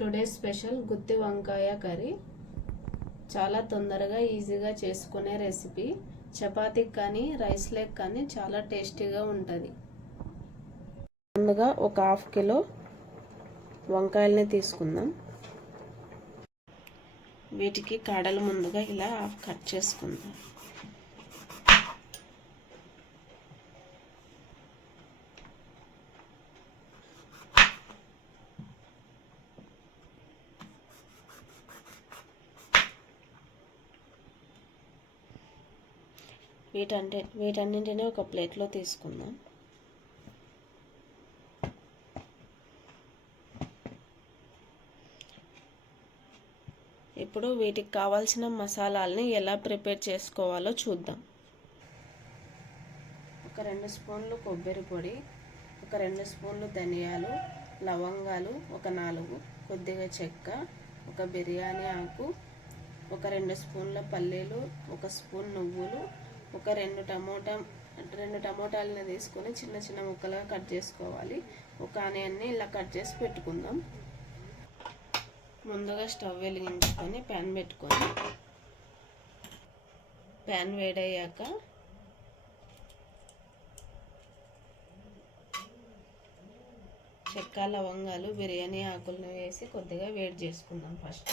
Today special గుత్తి వంకాయ curry. చాలా తొందరగా ఈజీగా చేసుకునే రెసిపీ. చపాతీకి కానీ రైస్ లేక్ కానీ చాలా టేస్టీగా ఉంటుంది. ముందుగా ఒక హాఫ్ కిలో వంకాయల్ని తీసుకుందాం. వీటికి కాడలు ముందుగా ఇలా హాఫ్ కట్ చేసుకుందాం. వీటన్నింటినీ ఒక ప్లేట్లో తీసుకుందాం. ఇప్పుడు వీటికి కావాల్సిన మసాలాలని ఎలా ప్రిపేర్ చేసుకోవాలో చూద్దాం. ఒక 2 స్పూన్లు కొబ్బరి పొడి, ఒక 2 స్పూన్లు ధనియాలు, లవంగాలు ఒక 4, కొద్దిగా చెక్క, ఒక బిర్యానీ ఆకు, ఒక 2 స్పూన్ల పల్లీలు, ఒక స్పూన్ నువ్వులు, ఒక 2 టమోటాలని తీసుకొని చిన్న చిన్న ముక్కలుగా కట్ చేసుకోవాలి. ఒక ఆనియన్ని ఇలా కట్ చేసి పెట్టుకుందాం. ముందుగా స్టవ్ వెలిగించుకొని ప్యాన్ పెట్టుకొని, ప్యాన్ వేడయ్యాక చెక్క, లవంగాలు, బిర్యానీ ఆకులను వేసి కొద్దిగా వేడి చేసుకుందాం. ఫస్ట్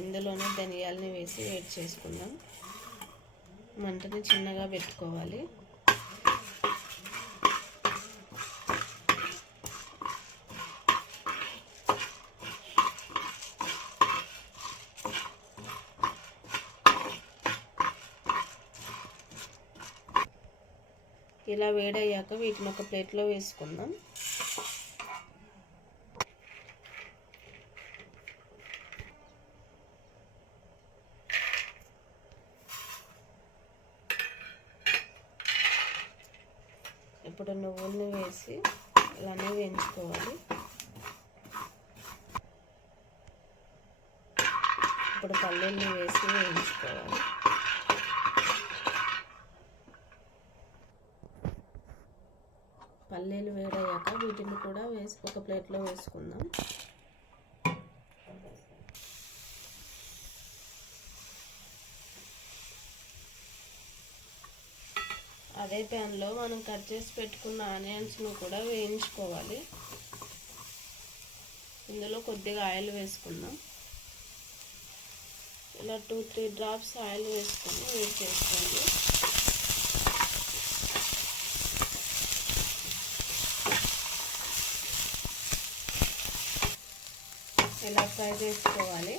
ఇందులోనే ధనియాలని వేసి వేడి చేసుకుందాం. మంటని చిన్నగా పెట్టుకోవాలి. ఇలా వేడయ్యాక వీటిని ఒక ప్లేట్లో వేసుకుందాం. ఇప్పుడు నువ్వుల్ని వేసి ఇలానే వేయించుకోవాలి. ఇప్పుడు పల్లీల్ని వేసి వేయించుకోవాలి. పల్లీలు వేడయ్యాక వీటిని కూడా వేసి ఒక ప్లేట్లో వేసుకుందాం. అదే ప్యాన్లో మనం కట్ చేసి పెట్టుకున్న ఆనియన్స్ను కూడా వేయించుకోవాలి. ఇందులో కొద్దిగా ఆయిల్ వేసుకుందాం. ఇలా 2-3 డ్రాప్స్ ఆయిల్ వేసుకొని వేడి చేసుకోండి. ఇలా ఫ్రై చేసుకోవాలి.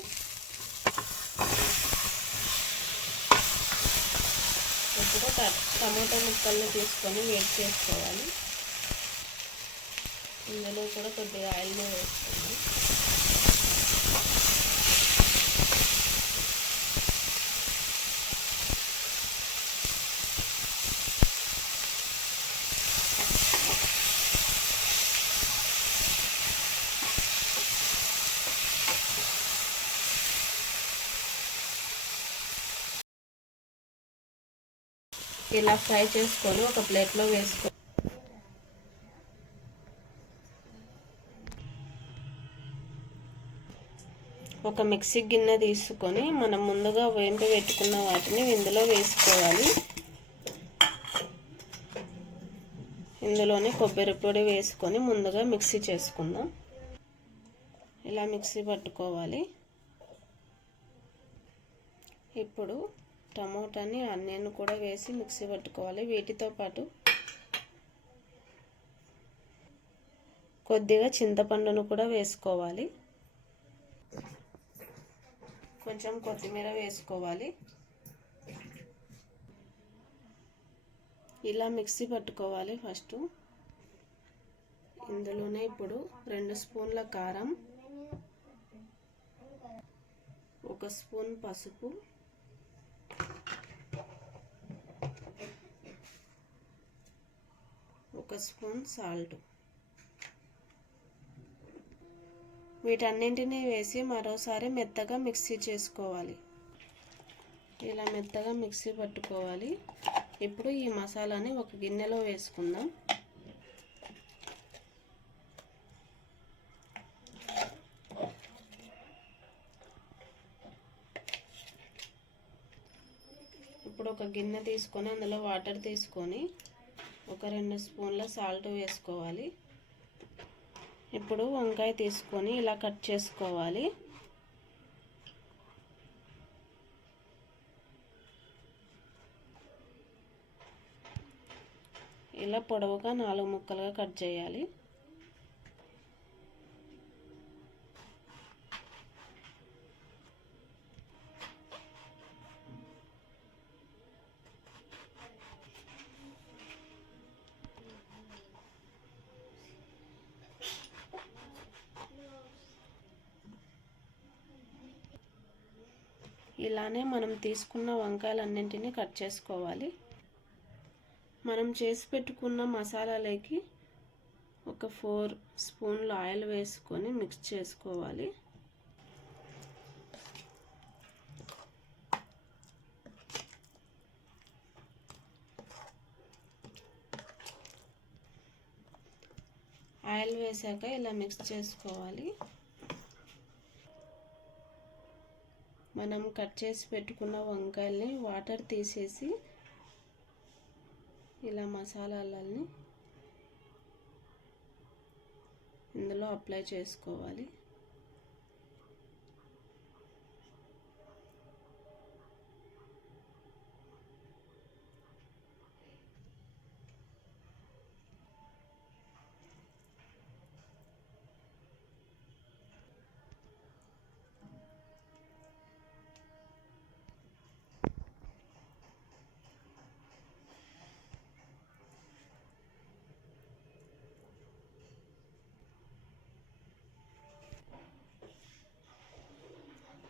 ఇప్పుడు టమాటా ముక్కల్ని తీసుకొని వేడి చేసుకోవాలి. ఇందులో కూడా కొద్దిగా ఆయిల్ వేసుకోండి. ఇలా ఫ్రై చేసుకొని ఒక ప్లేట్లో వేసుకో. ఒక మిక్సీ గిన్నె తీసుకొని మనం ముందుగా వేంపి పెట్టుకున్న వాటిని ఇందులో వేసుకోవాలి. ఇందులోనే కొబ్బరి పొడి వేసుకొని ముందుగా మిక్సీ చేసుకుందాం. ఇలా మిక్సీ పట్టుకోవాలి. ఇప్పుడు టమోటాని, ఆనియన్ కూడా వేసి మిక్సీ పట్టుకోవాలి. వీటితో పాటు కొద్దిగా చింతపండును కూడా వేసుకోవాలి. కొంచెం కొత్తిమీర వేసుకోవాలి. ఇలా మిక్సీ పట్టుకోవాలి. ఫస్ట్ ఇందులోనే ఇప్పుడు 2 స్పూన్ల కారం, 1 స్పూన్ పసుపు, 1 స్పూన్ సాల్ట్, వీటన్నింటినీ వేసి మరోసారి మెత్తగా మిక్సీ చేసుకోవాలి. ఇలా మెత్తగా మిక్సీ పట్టుకోవాలి. ఇప్పుడు ఈ మసాలాని ఒక గిన్నెలో వేసుకుందాం. ఒక గిన్నె తీసుకొని అందులో వాటర్ తీసుకొని ఒక 2 స్పూన్ల సాల్ట్ వేసుకోవాలి. ఇప్పుడు వంకాయ తీసుకొని ఇలా కట్ చేసుకోవాలి. ఇలా పొడవుగా 4 ముక్కలుగా కట్ చేయాలి. ఇలానే మనం తీసుకున్న వంకాయలన్నింటినీ కట్ చేసుకోవాలి. మనం చేసి పెట్టుకున్న మసాలాలోకి ఒక 4 స్పూన్లు ఆయిల్ వేసుకొని మిక్స్ చేసుకోవాలి. ఆయిల్ వేసాక ఇలా మిక్స్ చేసుకోవాలి. మనం కట్ చేసి పెట్టుకున్న వంకాయల్ని వాటర్ తీసేసి ఇలా మసాలాలని ఇందులో అప్లై చేసుకోవాలి.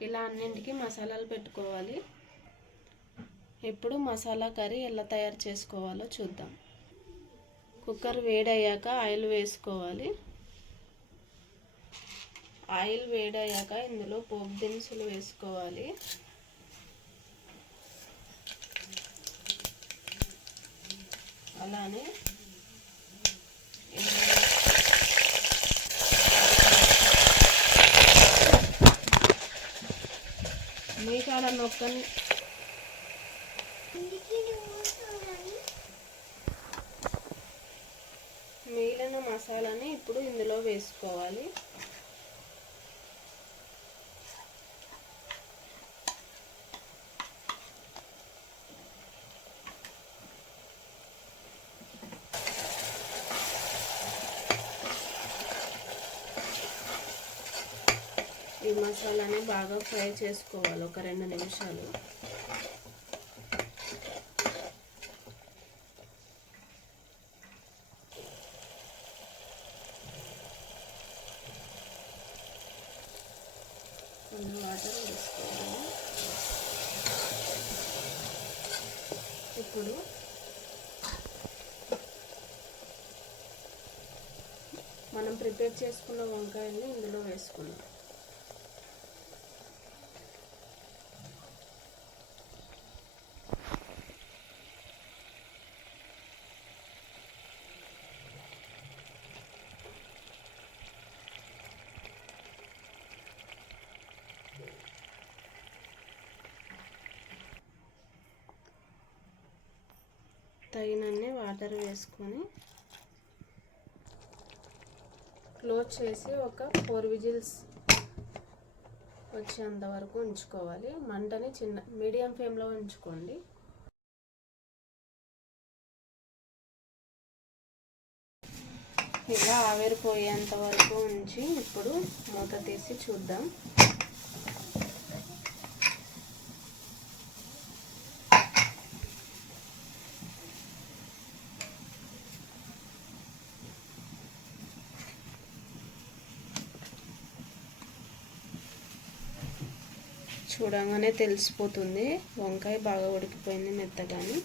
ఇలా అన్నింటికి మసాలాలు పెట్టుకోవాలి. ఇప్పుడు మసాలా కర్రీ ఎలా తయారు చేసుకోవాలో చూద్దాం. కుక్కర్ వేడయ్యాక ఆయిల్ వేసుకోవాలి. ఆయిల్ వేడయ్యాక ఇందులో పోపు దినుసులు వేసుకోవాలి. అలానే మీ కాడ నొక్కని మిగిలిన మసాలాని ఇప్పుడు ఇందులో వేసుకోవాలి. ఈ మసాలాని బాగా ఫ్రై చేసుకోవాలి ఒక 2 నిమిషాలు. వాటర్ వేసుకోవాలి. ఇప్పుడు మనం ప్రిపేర్ చేసుకున్న వంకాయల్ని ఇందులో వేసుకుందాం. తగినన్ని వాటర్ వేసుకొని క్లోజ్ చేసి ఒక 4 విజిల్స్ వచ్చేంత వరకు ఉంచుకోవాలి. మంటని మీడియం ఫ్లేమ్లో ఉంచుకోండి. ఇలా ఆవిరిపోయేంత వరకు ఉంచి ఇప్పుడు మూత తీసి చూద్దాం. చూడంగానే తెలిసిపోతుంది వంకాయ బాగా ఉడికిపోయింది మెత్తగాని.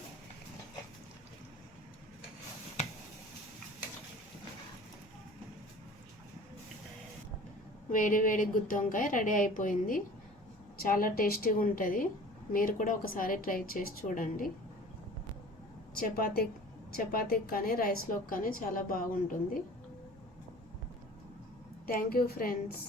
వేడి వేడి గుత్తి వంకాయ రెడీ అయిపోయింది. చాలా టేస్టీగా ఉంటుంది. మీరు కూడా ఒకసారి ట్రై చేసి చూడండి. చపాతీకి కానీ రైస్లోకి కానీ చాలా బాగుంటుంది. Thank you friends.